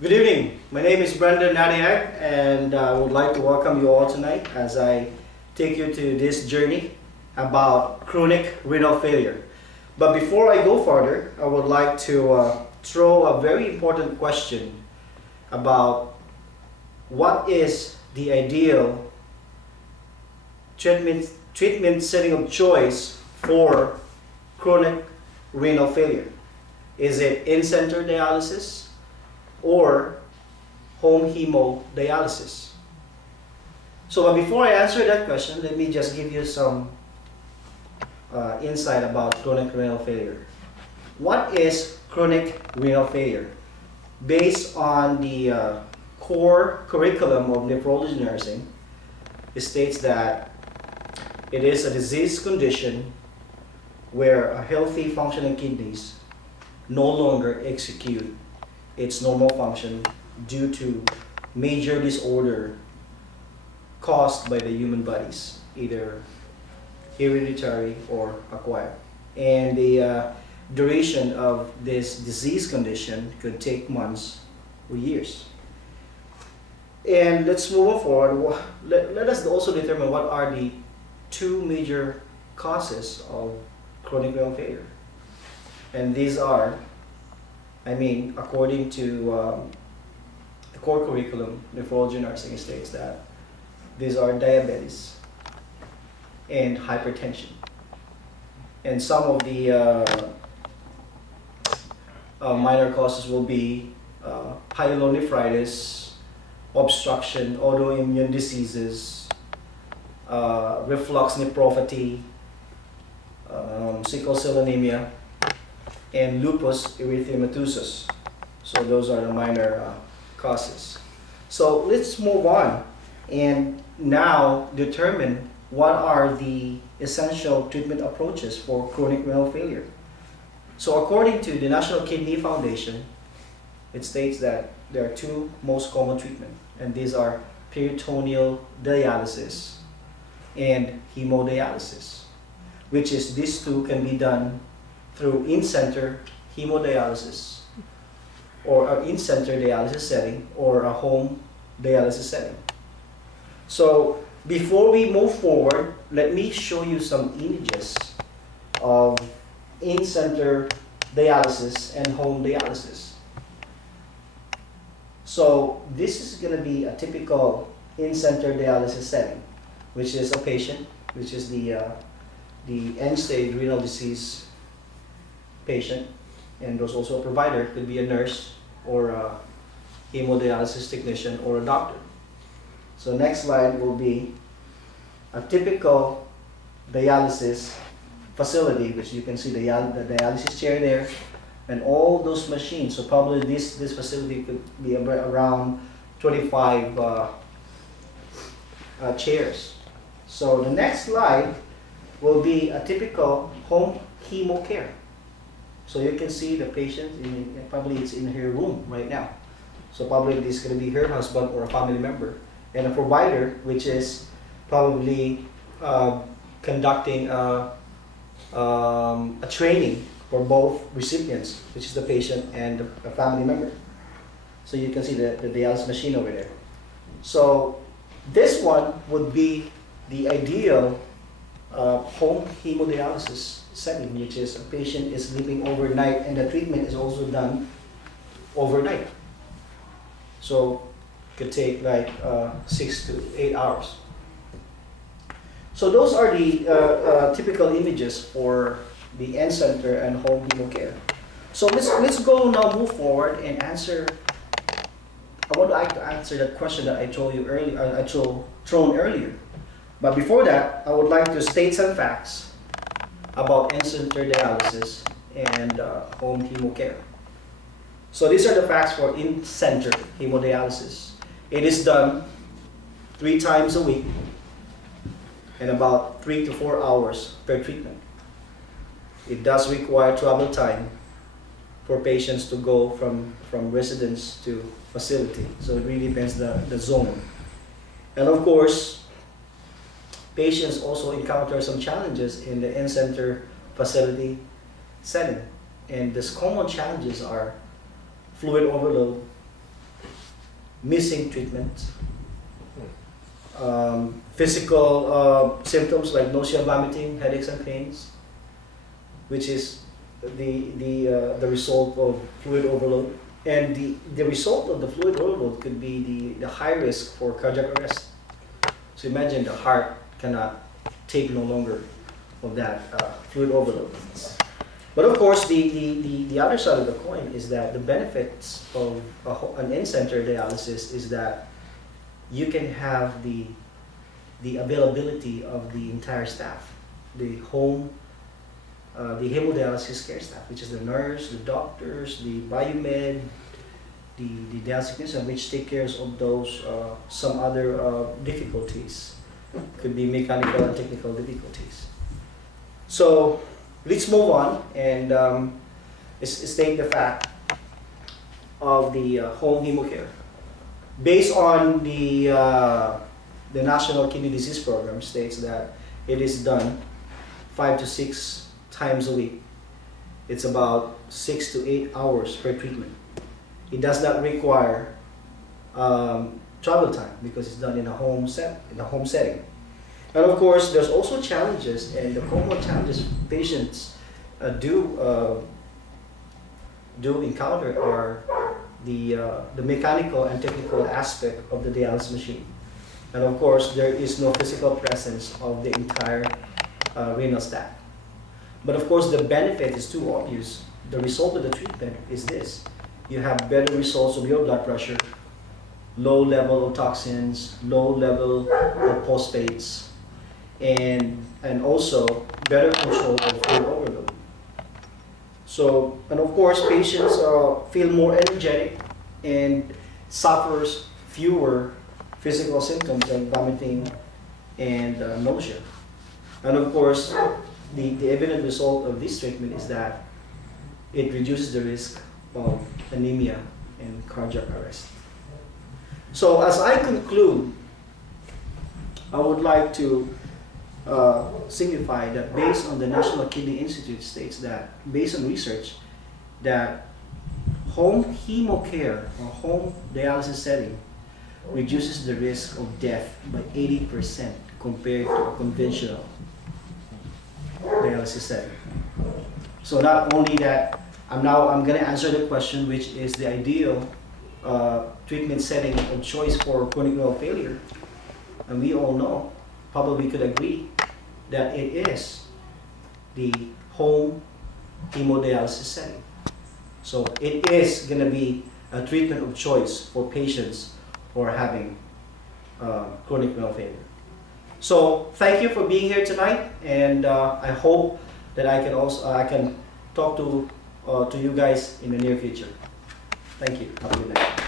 Good evening. My name is Brendan Nadiak, and I would like to welcome you all tonight as I take you to this journey about chronic renal failure. But before I go further, I would like to throw a very important question about what is the ideal treatment setting of choice for chronic renal failure. Is it in-center dialysis or home hemodialysis? So before I answer that question, let me just give you some insight about chronic renal failure. What is chronic renal failure? Based on the core curriculum of nephrology nursing, it states that it is a disease condition where a healthy functioning kidneys no longer execute its normal function due to major disorder caused by the human bodies, either hereditary or acquired. And the duration of this disease condition could take months or years. And let's move forward. Let us also determine what are the two major causes of chronic renal failure. And these are, according to the core curriculum, nephrology nursing states that these are diabetes and hypertension. And some of the minor causes will be pyelonephritis, obstruction, autoimmune diseases, reflux nephropathy, sickle cell anemia, and lupus erythematosus. So those are the minor causes. So let's move on and now determine what are the essential treatment approaches for chronic renal failure. So according to the National Kidney Foundation, it states that there are two most common treatment, and these are peritoneal dialysis and hemodialysis, which is these two can be done through in-center hemodialysis or an in-center dialysis setting or a home dialysis setting. So before we move forward, let me show you some images of in-center dialysis and home dialysis. So this is going to be a typical in-center dialysis setting, which is a patient, which is the end-stage renal disease patient, and there's also a provider. It could be a nurse or a hemodialysis technician or a doctor. So next slide will be a typical dialysis facility, which you can see the dialysis chair there and all those machines. So probably this facility could be around 25 chairs. So the next slide will be a typical home hemo care. So you can see the patient, probably it's in her room right now. So probably this is going to be her husband or a family member. And a provider, which is probably conducting a training for both recipients, which is the patient and a family member. So you can see the dialysis machine over there. So this one would be the ideal home hemodialysis setting, which is a patient is sleeping overnight and the treatment is also done overnight. So it could take like 6 to 8 hours. So those are the typical images for the end-center and home hemo care. So let's go now, move forward and answer. I would like to answer that question that I told you earlier. Thrown earlier. But before that, I would like to state some facts about in-center dialysis and home hemo care. So these are the facts for in-center hemodialysis. It is done 3 times a week and about 3 to 4 hours per treatment. It does require travel time for patients to go from residence to facility. So it really depends the zone. And of course, patients also encounter some challenges in the in-center facility setting. And these common challenges are fluid overload, missing treatment, physical symptoms like nausea, vomiting, headaches, and pains, which is the result of fluid overload. And the result of the fluid overload could be the high risk for cardiac arrest. So imagine the heart cannot take no longer of that fluid overload. But of course, the other side of the coin is that the benefits of an in-center dialysis is that you can have the availability of the entire staff, the hemodialysis care staff, which is the nurse, the doctors, the biomed, the dialysis technician, which take care of those some other difficulties. Could be mechanical and technical difficulties. So let's move on and state the fact of the home hemocare. Based on the National Kidney Disease Program states that it is done 5 to 6 times a week. It's about 6 to 8 hours per treatment. It does not require travel time because it's done in a home setting. And of course, there's also challenges, and the common challenges patients do encounter are the mechanical and technical aspect of the dialysis machine. And of course, there is no physical presence of the entire renal staff. But of course, the benefit is too obvious. The result of the treatment is this. You have better results of your blood pressure, low level of toxins, low level of phosphates, and also better control of fluid overload. So, and of course, patients feel more energetic and suffers fewer physical symptoms like vomiting and nausea. And of course, the evident result of this treatment is that it reduces the risk of anemia and cardiac arrest. So as I conclude, I would like to signify that based on the National Kidney Institute states that, based on research, that home hemocare or home dialysis setting reduces the risk of death by 80% compared to a conventional dialysis setting. So not only that, I'm going to answer the question, which is the ideal treatment setting of choice for chronic renal failure. And we all know, probably could agree, that it is the home hemodialysis setting. So it is going to be a treatment of choice for patients who are having chronic renal failure. So thank you for being here tonight, and I hope that I can talk to you guys in the near future. Thank you. Have a good night.